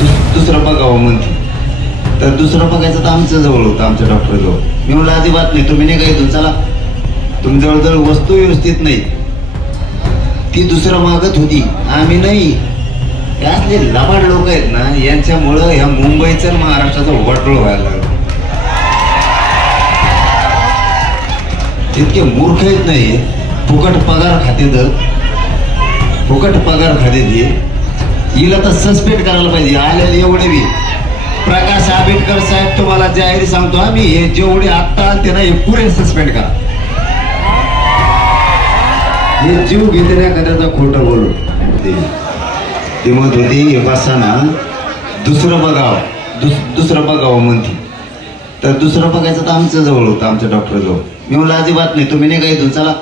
दुसरं बघावं म्हणते. तर दुसरं बघायचं तर आमच्या जवळ होतं, आमच्या डॉक्टर जवळ. मी म्हणलं अजिबात नाही, तुम्ही नाही काय इथून चला, तुमच्याजवळ जर वस्तू व्यवस्थित नाही. ती दुसरं मागत होती, आम्ही नाही. त्यातले लबाड लोक आहेत ना, यांच्यामुळं ह्या मुंबईचं महाराष्ट्राचं वाटोळ व्हायला लागलं. इतके मूर्ख आहेत नाही, फुकट पगार खाते तर फुकट पगार खाते ते. हिला तर सस्पेंड करायला पाहिजे. आलेले एवढे बी प्रकाश आंबेडकर साहेब, तुम्हाला जाहीर सांगतो आम्ही, हे जेवढे आत्ता आलते ना, हे पुरे सस्पेंड करा. हे जीव घेते ना कदाचा खोटं बोलू. ते म्हणत होती हे बसाना दुसरं बघावं, दुसरं बघावं म्हणते. तर दुसरं बघायचं तर आमच्या जवळ होतं, आमच्या डॉक्टर जवळ. मी म्हणलं अजिबात नाही, तुम्ही नाही काय इथून चला,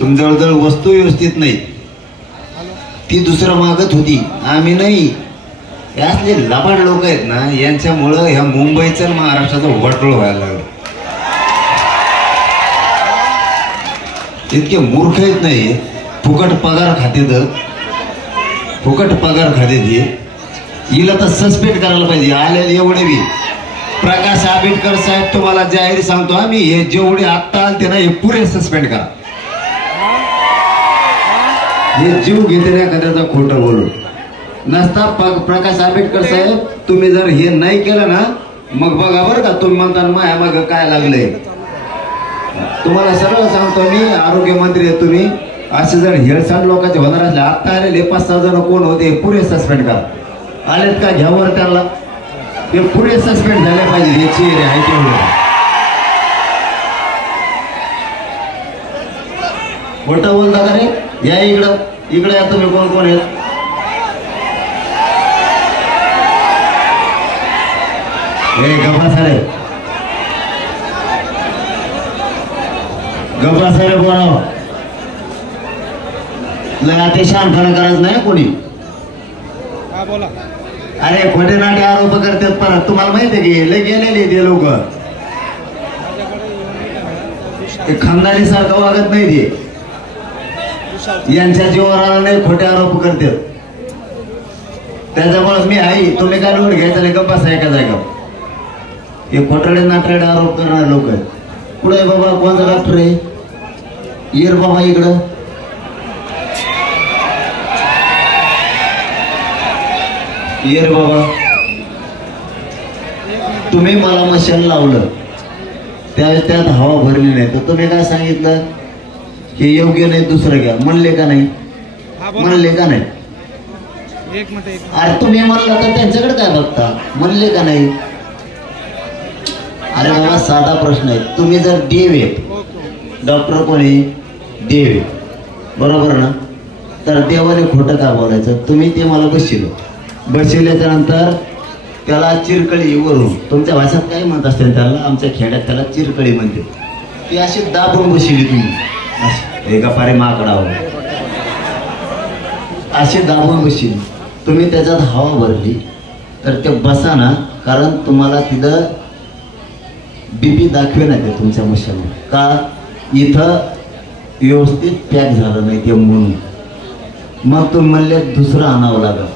तुमच्याजवळ जर वस्तू व्यवस्थित नाही. ती दुसरं मागत होती, आम्ही नाही. यातले लबाड लोक आहेत ना, यांच्यामुळं ह्या मुंबईचं महाराष्ट्राचं वाटोळ व्हायला लागलं. इतके मूर्ख आहेत नाही, फुकट पगार खाते तर फुकट पगार खाते ते. हिला तर सस्पेंड करायला पाहिजे. आलेले एवढे बी प्रकाश आंबेडकर साहेब, तुम्हाला जाहीर सांगतो आम्ही, हे जेवढे आत्ता आलते ना, हे पुरे सस्पेंड करा. हे जीव घेते ना कदाचा खोटं बोलू नसता. प्रकाश आंबेडकर साहेब, तुम्ही जर हे नाही केलं ना, मग बघा बरं का, तुम्ही म्हणता माया मग काय लागलंय. तुम्हाला सरळ सांगतो मी, आरोग्य मंत्री आहे तुम्ही. असे जर हेळसांड लोकांचे होणार असले, आत्ता आलेले 5-6 जण कोण होते, पुरे सस्पेंड करा. आलेत का घ्यावर त्यांना, ते पुरे सस्पेंड झाले पाहिजे. याची आहे तेवढं खोटं बोलता का रे? या इकडं, इकडे या तुम्ही. कोण कोण आहेत? हे गप्पा सारे, गप्पा सारे बोलाव. लय अतिशहाणपणा करायचं नाही कोणी. बोला. अरे खोटे नाटे आरोप करतात परत. तुम्हाला माहिती आहे की लय गेलेले ते लोक, ते खानदानी सारखं वागत नाही. ते यांच्या जीवावर आला नाही, खोटे आरोप करतात. त्याच्यामुळे मी आहे, तुम्ही काय लोट घ्यायचा नाही, गप्पा एका जागा. हे खोटाडे नाटडे आरोप करणारे लोक आहेत. पुढे बाबा कोणता डॉक्टर आहे? येर बाबा इकडं. ये रे बाबा, तुम्ही मला मशीन लावलं, त्यावेळेस त्यात हवा भरली नाही, तर तुम्ही काय सांगितलं? हे योग्य नाही, दुसरं घ्या. म्हणले का नाही? म्हणले का नाही? अरे तुम्ही म्हणलं तर त्यांच्याकडे काय बघता? म्हणले का नाही? अरे बाबा साधा प्रश्न आहे. तुम्ही जर देव आहे, डॉक्टर कोणी देव आहे, बरोबर ना? तर देवाने खोटं का बोलायचं? तुम्ही ते मला बसवल्याच्या नंतर त्याला चिरकळी वरून, तुमच्या भाषेत काय म्हणत असते त्याला, आमच्या खेड्यात त्याला चिरकळी म्हणते. ती अशी दाबून बसवली तुम्ही, एका पारे माकडावर अशी दाबून बसवली तुम्ही. त्याच्यात हवा भरली तर ते बसा ना, कारण तुम्हाला तिथं बीपी दाखवे नाही ते तुमच्या मशीन का, इथं व्यवस्थित पॅक झालं नाही ते म्हणून. मग तुम्ही म्हणले दुसरं आणावं लागलं.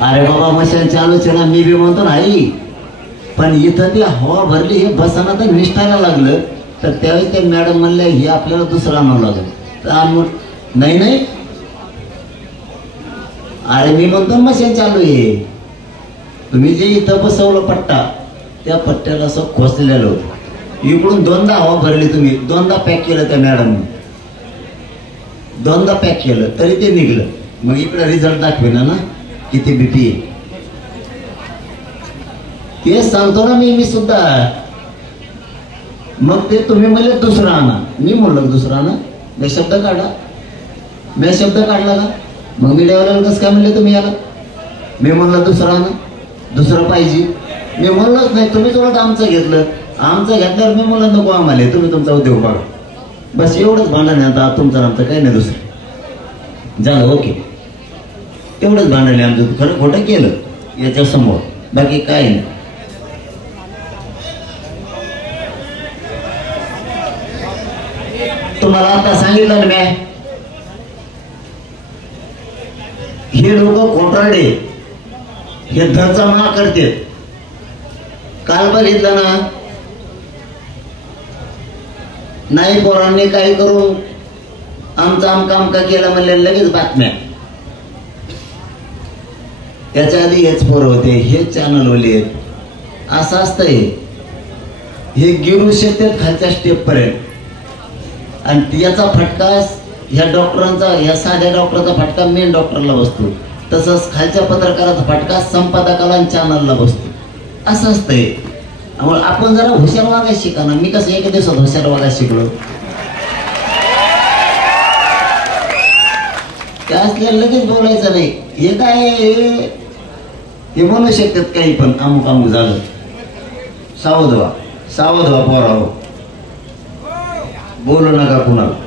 अरे बाबा मशीन चालूच आहे ना, मी बी म्हणतो नाही, पण इथं ती हवा भरली, हे बसाना तर निष्ठायला लागलं. तर त्यावेळी ते मॅडम म्हणले हे आपल्याला दुसरं आणावं लागलं. तर आम्ही नाही, अरे मी म्हणतो मशीन चालू आहे. तुम्ही जे इथं बसवलं पट्टा, त्या पट्ट्याला असं खोचलेलं होतं. इकडून 2दा हवा भरली तुम्ही, 2दा पॅक केलं त्या मॅडमने, 2दा पॅक केलं तरी ते निघलं. मग इकडे रिझल्ट दाखवेना ना किती बीपी आहे. ते सांगतो ना मी सुद्धा. मग ते तुम्ही म्हणले दुसरं आणा, मी म्हणलं दुसरं आणा. मी शब्द काढला का? मग मी डेव्हलपर कसं काय म्हणले तुम्ही याला? मी म्हणलं दुसरं आणा, दुसरं पाहिजे. मी म्हणलंच नाही, तुम्ही थोडं आमचं घेतलं. आमचं घेतल्यावर मी म्हणलं नको आम्हाला, तुम्ही तुमचा उद्योग बघा. बस एवढंच भांडण आहे आता तुमचं आमचं, काही नाही दुसरं झालं. ओके, तेवढंच भांडण आहे आमचं. खरं खोटं केलं याच्या समोर, बाकी काय नाही. तुम्हाला तुम्हाला आता सांगितलं ना मी, हे लोक खोटारडे, हे धरचा मा करते. काल बघितलं ना, नाही पोरांनी काही करून आमचं आमकाम का केलं म्हणले लगेच बातम्या. त्याच्या आधी हेच पोरं होते, हेच चॅनल वाले. असं असतंय, हे गिरू शकतात खालच्या स्टेप पर्यंत. आणि याचा फटका ह्या डॉक्टरांचा, ह्या साध्या डॉक्टरचा फटका मेन डॉक्टरला बसतो. तसंच खालच्या पत्रकाराचा फटका संपादकाला आणि चॅनलला बसतो. असं असतंय. त्यामुळे आपण जरा हुशार वागायला शिका ना. मी कसं एका दिवसात हुशार वागायला शिकलो. त्या असल्याला लगेच बोलायचं नाही. हे काय हे बोलू शकतात काही पण, अमुक अमुक झालं. सावध व्हा, सावध व्हा पोरांनो, बोलू नका कुणाला.